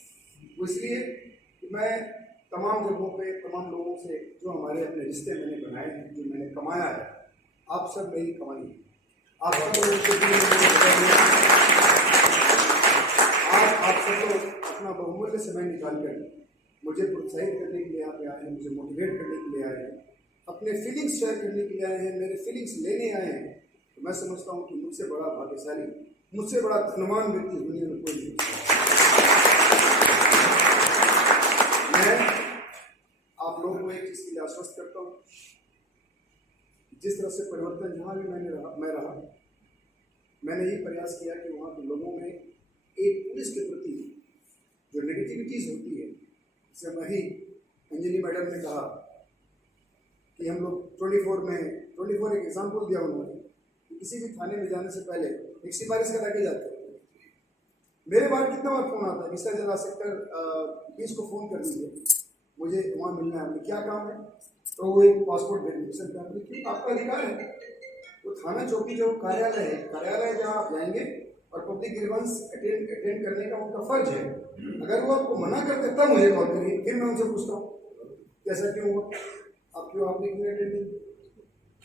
वो इसलिए कि मैं तमाम जगहों पे तमाम लोगों से जो हमारे अपने रिश्ते मैंने बनाए हैं, जो मैंने कमाया है, आप सब मेरी कमाई है। आप सब लोग अपना बहुमूल्य समय निकाल कर मुझे प्रोत्साहित करने के लिए यहाँ पे आए हैं, मुझे मोटिवेट करने के लिए आए हैं, अपने फीलिंग्स शेयर करने के लिए आए हैं, मेरे फीलिंग्स लेने आए हैं। तो मैं समझता हूँ कि मुझसे बड़ा भाग्यशाली, मुझसे बड़ा धनवान व्यक्ति दुनिया में कोई नहीं। मैं आप लोगों को एक चीज़ के लिए आश्वस्त करता हूँ, जिस तरह से परिवर्तन जहाँ भी मैं रहा, मैंने ये प्रयास किया कि वहाँ के लोगों में एक पुलिस के प्रति जो नेगेटिविटीज़ होती है, जैसे वही अंजलि मैडम ने कहा कि हम लोग 24 एक एग्जाम्पल दिया उन्होंने कि किसी भी थाने में जाने से पहले एक सिफारिश करा के जाते हैं। मेरे बार कितना बार फोन आता है कि सर जरा सेक्टर 20 को फ़ोन कर दीजिए, मुझे वहाँ मिलना है। क्या काम है? तो वो एक पासपोर्ट वेरिफिकेशन का, क्योंकि आपका अधिकार है। वो थाना चौकी जो कार्यालय है, कार्यालय जहाँ आप जाएंगे और पब्लिक ग्रीवेंस अटेंड करने का उनका फर्ज है। अगर वो आपको मना करते तब मुझे कॉल करिए, फिर मैं उनसे पूछता हूँ कैसा क्यों हुआ, आपने क्यों अटेंड नहीं?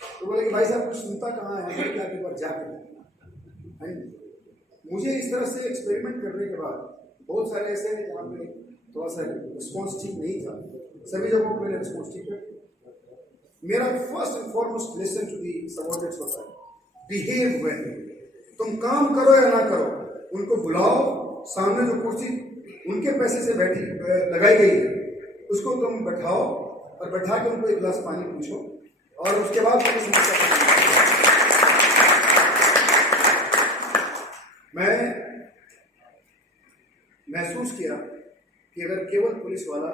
तो बोले कि भाई साहब कुछ सुनता कहाँ है, मैं क्या के बाद जाकर। मुझे इस तरह से एक्सपेरिमेंट करने के बाद बहुत सारे ऐसे हैं जहाँ पे थोड़ा सा रिस्पॉन्स ठीक नहीं था, सभी जगहों पर मैंने रिस्पॉन्स ठीक है। मेरा first and foremost lesson to the subordinates होता है बिहेव वेल। तुम काम करो या ना करो, उनको बुलाओ, सामने जो कुर्सी उनके पैसे से बैठी लगाई गई है उसको तुम बैठाओ और बैठा के उनको एक गिलास पानी पूछो, और उसके बाद मैं महसूस किया कि अगर केवल पुलिस वाला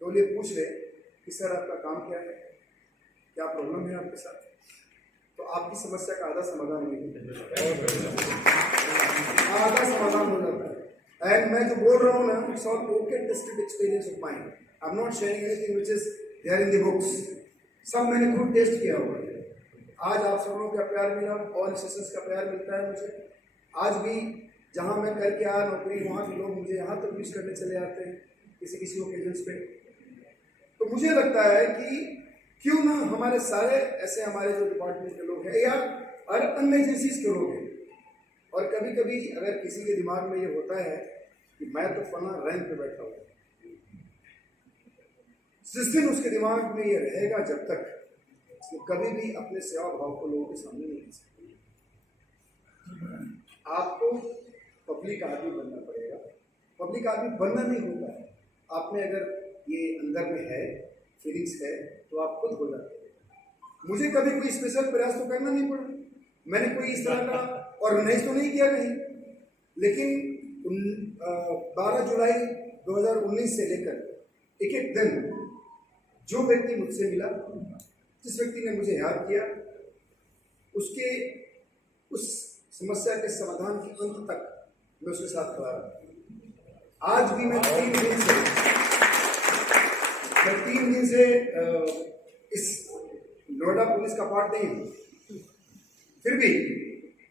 केवल ये पूछ ले कि सर आपका काम क्या है, क्या प्रॉब्लम है आपके साथ, तो आपकी समस्या का आधा समाधान आधा समाधान हो जाता है। एंड मैं जो बोल रहा हूँ ना, it's all okay tested experience of mind. I am not sharing anything which is there in the books. सब मैंने खुद टेस्ट किया हुआ है। आज आप सब लोगों का प्यार मिला, ऑल सेशंस का प्यार मिलता है मुझे। आज भी जहाँ मैं करके आया नौकरी, वहाँ के लोग मुझे यहाँ तक विश करने चले आते हैं किसी ओकेजन्स पे। तो मुझे लगता है कि क्यों ना हमारे सारे ऐसे हमारे जो डिपार्टमेंट के लोग हैं या और अन्य एजेंसीज के लोग हैं, और कभी कभी अगर किसी के दिमाग में ये होता है कि मैं तो फला रैंक पे बैठा हूँ, जिस दिन उसके दिमाग में ये रहेगा जब तक वो कभी भी अपने सेवा भाव को लोगों के सामने नहीं रख सकते। आपको पब्लिक आदमी बनना पड़ेगा। पब्लिक आदमी बनना नहीं होता है, आप में अगर ये अंदर में है, फीलिंग्स है, तो आप खुद हो जाते हैं। मुझे कभी कोई स्पेशल प्रयास तो करना नहीं पड़ा, मैंने कोई इस तरह का ऑर्गेनाइज तो नहीं किया कहीं, लेकिन 12 जुलाई 2019 से लेकर एक एक दिन जो व्यक्ति मुझसे मिला, जिस व्यक्ति ने मुझे याद किया, उसके उस समस्या के समाधान के अंत तक मैं उसके साथ खड़ा रहा। आज भी मैं 3 दिन से इस नोएडा पुलिस का पार्ट नहीं हूँ, फिर भी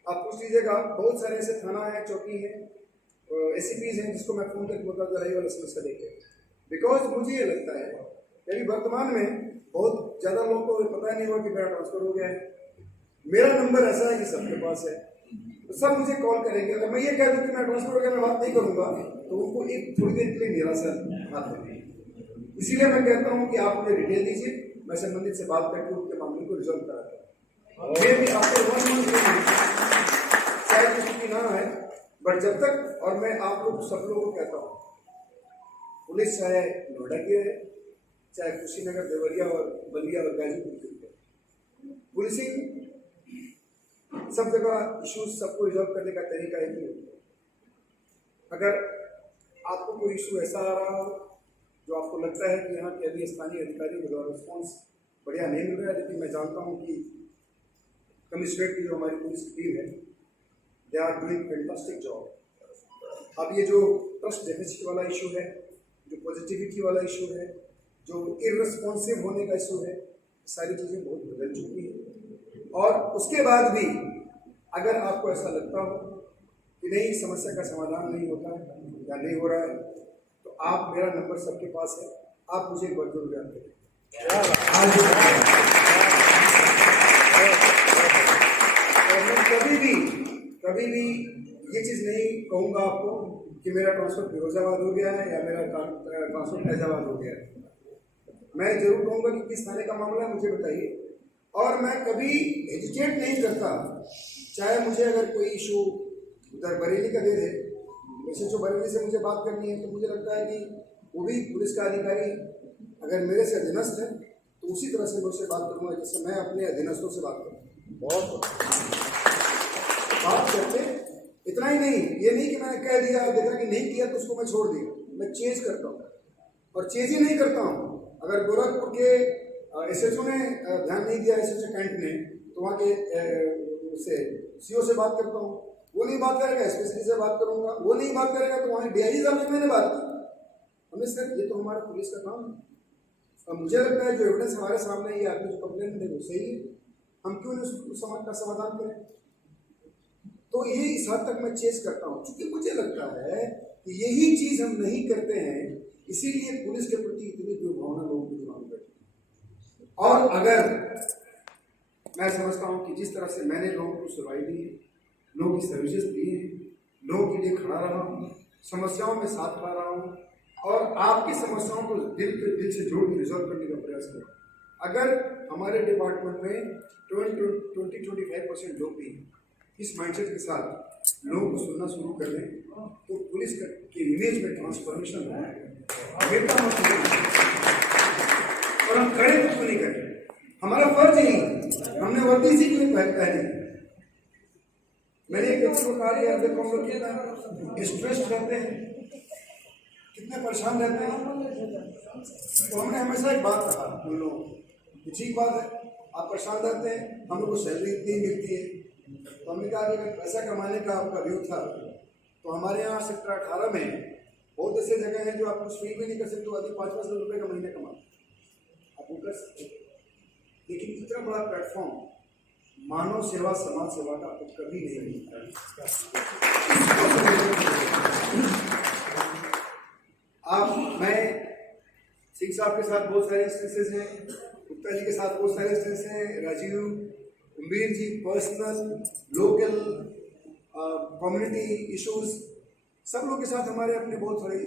आप पूछ लीजिएगा, बहुत सारे ऐसे थाना है, चौकी है, एसीपीज हैं जिसको मैं फोन करके बता रही वाला समस्या देखे। बिकॉज मुझे ये लगता है कि अभी वर्तमान में बहुत ज़्यादा लोगों को पता नहीं हुआ कि मेरा ट्रांसफर हो गया है। मेरा नंबर ऐसा है कि सबके पास है, तो सब मुझे कॉल करेंगे। अगर मैं ये कह दूं कि मैं ट्रांसफर हो गया, मैं बात नहीं करूंगा, तो उनको एक थोड़ी देर के लिए निराशा हाथ लगेगी। इसीलिए मैं कहता हूँ कि आप मुझे डिटेल दीजिए, मैं संबंधित से बात करके उनके मामले को रिजॉल्व कराता हूँ। मैं भी आपको 1 मंथ शायद कुछ ना है, बट जब तक, और मैं आप लोग सब लोगों को कहता हूँ, पुलिस चाहे नोएडा की है, चाहे कुशीनगर, देवरिया और बलिया और गाजीपुर की है, पुलिसिंग सब जगह इश्यूज सबको रिजॉल्व करने का तरीका एक ही होता है। अगर आपको कोई इशू ऐसा आ रहा हो जो आपको लगता है कि यहाँ के अभी स्थानीय अधिकारियों के द्वारा रिस्पॉन्स बढ़िया नहीं मिल रहा है, लेकिन मैं जानता हूँ कि कमिश्नरेट की जो हमारी पुलिस की टीम है, they are doing fantastic job. अब ये जो ट्रस्ट डेफिसिट वाला इशू है, जो पॉजिटिविटी वाला इशू है, जो इररिस्पॉन्सिव होने का इशू है, सारी चीज़ें बहुत बदल चुकी हैं। और उसके बाद भी अगर आपको ऐसा लगता हो कि नहीं, समस्या का समाधान नहीं होता है या नहीं हो रहा है, तो आप, मेरा नंबर सबके पास है, आप मुझे एक बार जरूर याद करें। कभी भी ये चीज़ नहीं कहूँगा आपको कि मेरा ट्रांसफर फिरोजाबाद हो गया है या मेरा ट्रांसफर फैजाबाद हो गया है। मैं जरूर कहूँगा कि किस थाने का मामला है, मुझे बताइए। और मैं कभी हेजिटेट नहीं करता, चाहे मुझे अगर कोई इशू उधर बरेली का दे दे, वैसे जो बरेली से मुझे बात करनी है, तो मुझे लगता है कि वो भी पुलिस का अधिकारी अगर मेरे से अधीनस्थ है, तो उसी तरह से मैं उससे बात करूँगा जैसे मैं अपने अधीनस्थों से बात करूँ। बहुत बात करते, इतना ही नहीं, ये नहीं कि मैंने कह दिया, देखा कि नहीं किया तो उसको मैं छोड़ दिया, मैं चेंज करता हूँ। और चेंज ही नहीं करता हूँ, अगर गोरखपुर के एसएचओ ने ध्यान नहीं दिया, एसएचओ कैंट ने, तो वहाँ के सीओ से बात करता हूँ, वो नहीं बात करेगा, एसपीसी से बात करूँगा, वो नहीं बात करेगा, तो वहाँ डीआईजी साहब से मैंने बात की। हमने सर, ये तो हमारा पुलिस का काम है, और मुझे लगता है जो एविडेंस हमारे सामने ये आदमी जो कंप्लेन है वो सही है, हम क्यों नहीं उसका समाधान करें। तो ये इस हद तक मैं चेस करता हूँ, क्योंकि मुझे लगता है कि यही चीज़ हम नहीं करते हैं, इसीलिए पुलिस के प्रति इतनी दुर्भावना लोगों के दिमाग में बैठी। और अगर मैं समझता हूँ कि जिस तरह से मैंने लोगों को सुनवाई दी है, लोगों की सर्विसेज दी है, लोगों के लिए खड़ा रहा हूँ, समस्याओं में साथ खड़ा रहा हूँ, और आपकी समस्याओं को दिल से जोड़ के रिजॉल्व करने का प्रयास करूँ। अगर हमारे डिपार्टमेंट में 20-25% लोग भी इस माइंडसेट के साथ लोगों को सुनना शुरू कर दें, तो पुलिस के इमेज में ट्रांसफॉर्मेशन होना है। और हम खड़े कुछ नहीं करें, हमारा फर्ज ही, हमने वर्दी इसी के लिए पहनी। मैंने एक व्यक्ति को कहा कि यार देखो, हम लोग कितना स्ट्रेस्ड रहते हैं, कितने परेशान रहते हैं, तो हमने हमेशा एक बात कहा उन लोगों को, ठीक बात है, आप परेशान रहते हैं, हम लोग को सैलरी इतनी मिलती है। तो हमने कहा कि अगर पैसा कमाने का आपका व्यू था, तो हमारे यहाँ सेक्टर 18 में बहुत ऐसे जगह हैं जो आप कुछ फील भी नहीं कर सकते, तो अधिक 5-5 लाख रुपये का महीने कमाते, आप वो कर सकते। लेकिन इतना बड़ा प्लेटफॉर्म मानव सेवा, समाज सेवा का आपको कभी नहीं मिलता। मैं सिंह साहब के साथ बहुत सारे इंस्टेंसेस हैं, गुप्ता जी के साथ बहुत सारे इंस्टेंस हैं, राजीव, उम्मीर जी पर्सनल, लोकल, कम्युनिटी इश्यूज, सब लोग के साथ हमारे अपने बहुत सारे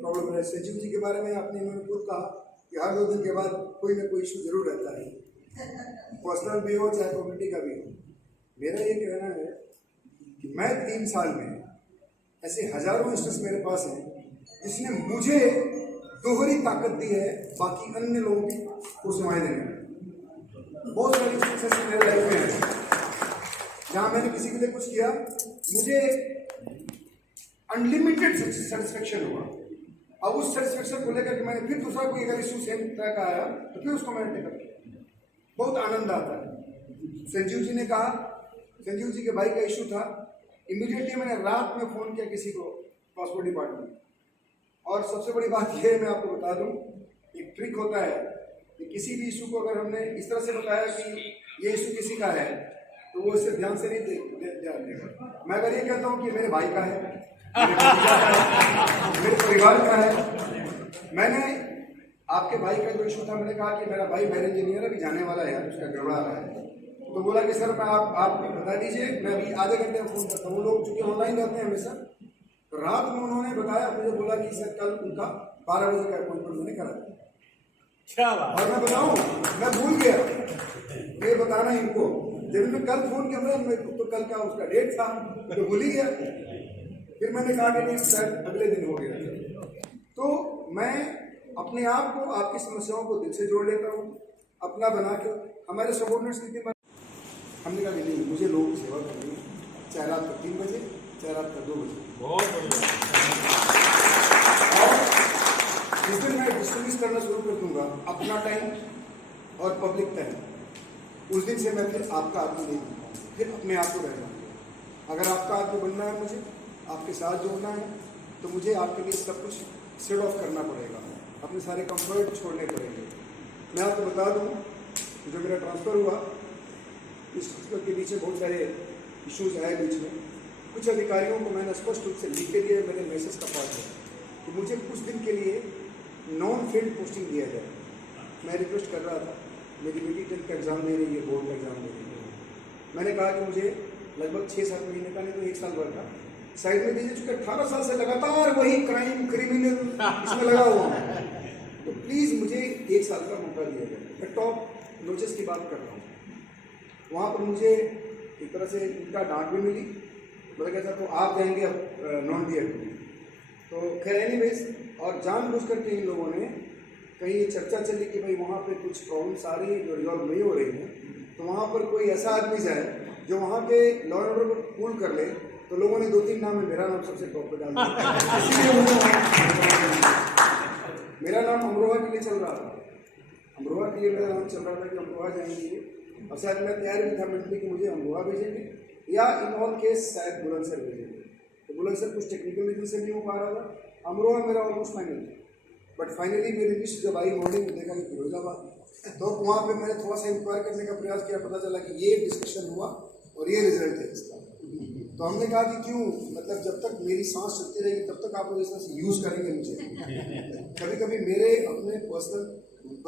प्रॉब्लम है। संजीव जी के बारे में आपने इन्होंने खुद कहा कि हर 2 दिन के बाद कोई ना कोई इशू जरूर रहता है, पर्सनल भी हो चाहे कम्युनिटी का भी हो। मेरा ये कहना है कि मैं 3 साल में ऐसे हजारों इंस्टेंस मेरे पास हैं जिसने मुझे दोहरी ताकत दी है बाकी अन्य लोगों को सेवाएं देने में। बहुत सारी इंस्टेंसेस मेरे लाइफ में हैं जहाँ मैंने किसी के लिए कुछ किया, मुझे अनलिमिटेड सेटिस्फेक्शन हुआ। अब उस सेटिस्फेक्शन को लेकर के मैंने फिर दूसरा कोई अगर इशू सेम तरह का आया तो फिर उसको मैंने टेकअप किया। बहुत आनंद आता है। संजीव जी ने कहा, संजीव जी के भाई का इशू था, इमीडिएटली मैंने रात में फोन किया किसी को पासपोर्ट डिपार्टमेंट। और सबसे बड़ी बात यह है, मैं आपको बता दूं, एक ट्रिक होता है कि किसी भी इशू को अगर हमने इस तरह से बताया कि ये इशू किसी का है तो वो इसे ध्यान से नहीं ध्यान देगा। मैं अगर ये कहता हूँ कि मेरे भाई का है, मेरे परिवार का है। मैंने आपके भाई का जो इशू था, मैंने कहा कि मेरा भाई मेरे इंजीनियर अभी जाने वाला है, उसका गड़बड़ा रहा है। तो बोला कि सर मैं आप बता दीजिए, मैं अभी आधे घंटे में फोन करता हूँ। वो लोग चूंकि ऑनलाइन रहते हैं हमेशा, तो रात में उन्होंने बताया, मुझे बोला कि सर कल उनका 12 बजे का अपॉइंटमेंट मैंने करा दिया। और मैं बताऊँ, मैं भूल गया ये बताना इनको। जब मैं कल फोन किया मैं तो कल का उसका डेट था तो भूल ही गया। फिर मैंने कहा कि नहीं शायद अगले दिन हो गया। तो मैं अपने आप को, आपकी समस्याओं को दिल से जोड़ लेता हूँ, अपना बना के। हमारे सबॉर्डिनेट्स की हमने कहा कि नहीं, मुझे लोगों की सेवा करनी है, चाहे रात को 3 बजे चाहे रात को 2 बजे। बहुत बढ़िया। और जिस दिन मैं डिस्ट्रीब्यूट करना शुरू कर दूंगा अपना टाइम और पब्लिक टाइम, उस दिन से मैं फिर आपका आदमी नहीं बनूंगा, फिर अपने आप को रहना। अगर आपका आदमी बनना है, मुझे आपके साथ जोड़ना है, तो मुझे आपके लिए सब कुछ सेट ऑफ करना पड़ेगा, अपने सारे कंफर्ट छोड़ने पड़ेंगे। मैं आपको बता दूं, जो मेरा ट्रांसफ़र हुआ, इस ट्रांसफ़र के पीछे बहुत सारे इश्यूज आए बीच में। कुछ अधिकारियों को मैंने स्पष्ट रूप से लिख के दिया, मेरे मैसेज का पार्ट है कि मुझे कुछ दिन के लिए नॉन फील्ड पोस्टिंग दिया जाए। मैं रिक्वेस्ट कर रहा था, मेरी बेटी 10th का एग्ज़ाम दे रही है, बोर्ड का एग्ज़ाम दे रही है। मैंने कहा कि मुझे लगभग 6-7 महीने का, नहीं तो 1 साल भर का साइड में दीजिए, चूँकि 18 साल से लगातार वही क्रिमिनल इसमें लगा हुआ है, तो प्लीज़ मुझे 1 साल का मौका दिया जाए। मैं टॉप नोचेस की बात कर रहा हूँ। वहाँ पर मुझे एक तरह से उनका डांट भी मिली, बोला कहता तो आप जाएंगे अब नॉन डी एड में। तो खैर एनीवेज, और जानबूझ करके इन लोगों ने कहीं ये चर्चा चली कि भाई वहाँ पे कुछ प्रॉब्लम्स आ रही है जो रिजॉल्व नहीं हो रही है, तो वहाँ पर कोई ऐसा आदमी जाए जो वहाँ के लॉ एंड ऑर्डर को कूल कर ले। तो लोगों ने 2-3 नाम में मेरा नाम सबसे टॉप पे डाल दिया। मेरा नाम अमरोहा के लिए चल रहा था, अमरोहा के लिए मेरा नाम चल रहा था कि अमरोहा जाएंगे, और शायद मैं तैयार भी था मेंटली कि मुझे अमरोहा भेजेंगे या इन ऑल केस शायद बुलंदशहर भेजेंगे। तो बुलंदशहर कुछ टेक्निकल रीजन से नहीं हो पा रहा था, अमरोहा मेरा ऑलमोस्ट फाइनल था। बट फाइनली मेरी लिस्ट जब आई मॉर्निंग में देखा कि फिरोजाबाद, तो वहाँ पे मैंने थोड़ा सा इंक्वायर करने का प्रयास किया, पता चला कि ये डिस्कशन हुआ और ये रिजल्ट है इसका। तो हमने कहा कि क्यों, मतलब जब तक मेरी सांस चलती रहेगी तब तक आप लोग इस तरह से यूज़ करेंगे मुझे। कभी कभी मेरे अपने पर्सनल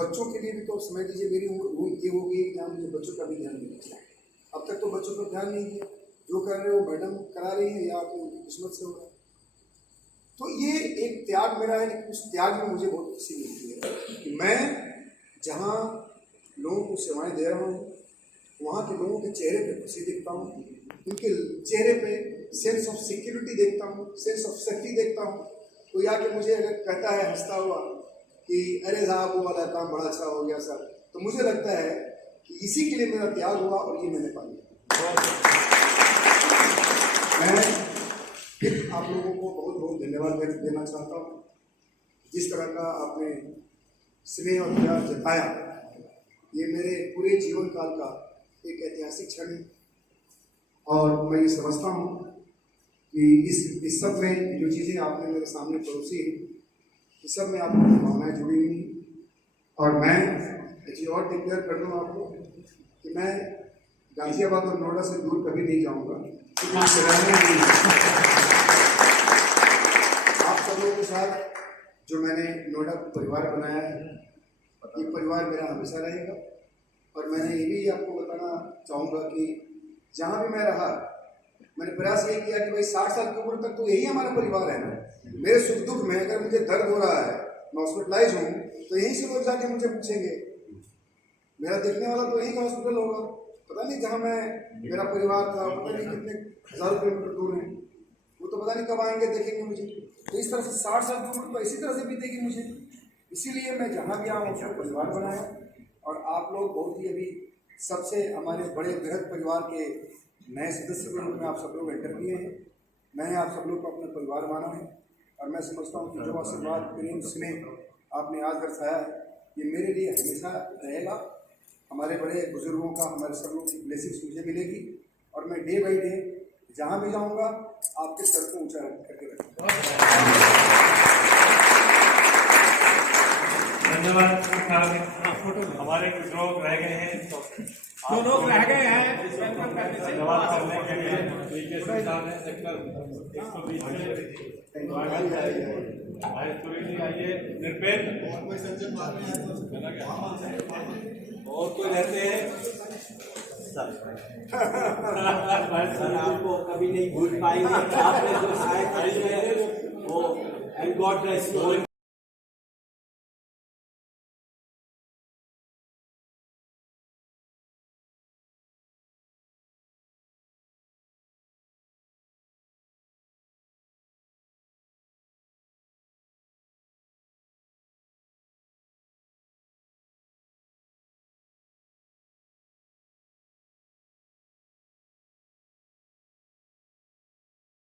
बच्चों के लिए भी तो समझ लीजिए मेरी उम्र ये होगी कि मुझे बच्चों का भी ध्यान देना। अब तक तो बच्चों पर ध्यान नहीं दिया, जो कर रहे हो मैडम करा रही है या आपकी किस्मत से हो रहा है। तो ये एक त्याग मेरा है, लेकिन उस त्याग में मुझे बहुत खुशी मिलती है कि मैं जहाँ लोगों को सेवाएं दे रहा हूँ, वहाँ के लोगों के चेहरे पे खुशी देखता हूँ, उनके चेहरे पे सेंस ऑफ सिक्योरिटी देखता हूँ, सेंस ऑफ सेफ्टी देखता हूँ। कोई आके मुझे अगर कहता है हंसता हुआ कि अरे साहब वो वाला काम बड़ा अच्छा हो गया सर, तो मुझे लगता है कि इसी के लिए मेरा त्याग हुआ और ये मैंने पा लिया। मैं फिर आप लोगों को बहुत बहुत धन्यवाद देना चाहता हूँ, जिस तरह का आपने स्नेह और प्यार जताया। ये मेरे पूरे जीवन काल का एक ऐतिहासिक क्षण है, और मैं ये समझता हूँ कि इस सब में जो चीज़ें आपने मेरे सामने परोसी हैं, इस सब में आपकी भावनाएं जुड़ी हुई हैं। और मैं एक चीज़ और डिक्लेयर कर दूँ आपको कि मैं गाजियाबाद और नोएडा से दूर कभी नहीं जाऊँगा, आप सब लोगों के साथ जो मैंने नोएडा परिवार बनाया है, ये परिवार मेरा हमेशा रहेगा। और मैंने ये भी आपको बताना चाहूँगा कि जहाँ भी मैं रहा, मैंने प्रयास ये किया कि भाई 60 साल की उम्र तक तो यही हमारा परिवार है ना। मेरे सुख दुख में अगर मुझे दर्द हो रहा है, मैं हॉस्पिटलाइज हूँ, तो यहीं से लोग जाके मुझे पूछेंगे। मेरा देखने वाला तो यहीं का हॉस्पिटल होगा, पता नहीं जहाँ मैं मेरा परिवार था, पता नहीं कितने हजारों किलोमीटर दूर है, वो तो पता नहीं कब आएंगे देखेंगे मुझे। तो इस तरह से 60 साल की उम्र तो इसी तरह से बीतेगी मुझे। इसीलिए मैं जहाँ भी आऊँ उसको परिवार बनाया, और आप लोग बहुत ही अभी सबसे हमारे बड़े बृहद परिवार के नए सदस्य के रूप में आप सब लोग एंटर किए हैं। मैंने आप सब लोग को अपना परिवार माना है, और मैं समझता हूँ कि जो आशीर्वाद, प्रेम, स्नेह आपने आज दर्शाया है, ये मेरे लिए हमेशा रहेगा। हमारे बड़े बुजुर्गों का, हमारे सब लोग की ब्लेसिंग्स मुझे मिलेगी, और मैं डे बाई डे जहाँ भी जाऊँगा आपके सर को ऊँचा करके रखूँगा। धन्यवाद। हमारे कुछ लोग रह गए हैं, दो लोग रह गए हैं धन्यवाद करने के लिए पीके सरकार ने सेक्टर 120 में आइए। निरपेक्ष और कोई रहते हैं सर आपको कभी नहीं भूल पाएंगे, आपने जो सहायता की है वो एंड गॉड ब्लेस यू।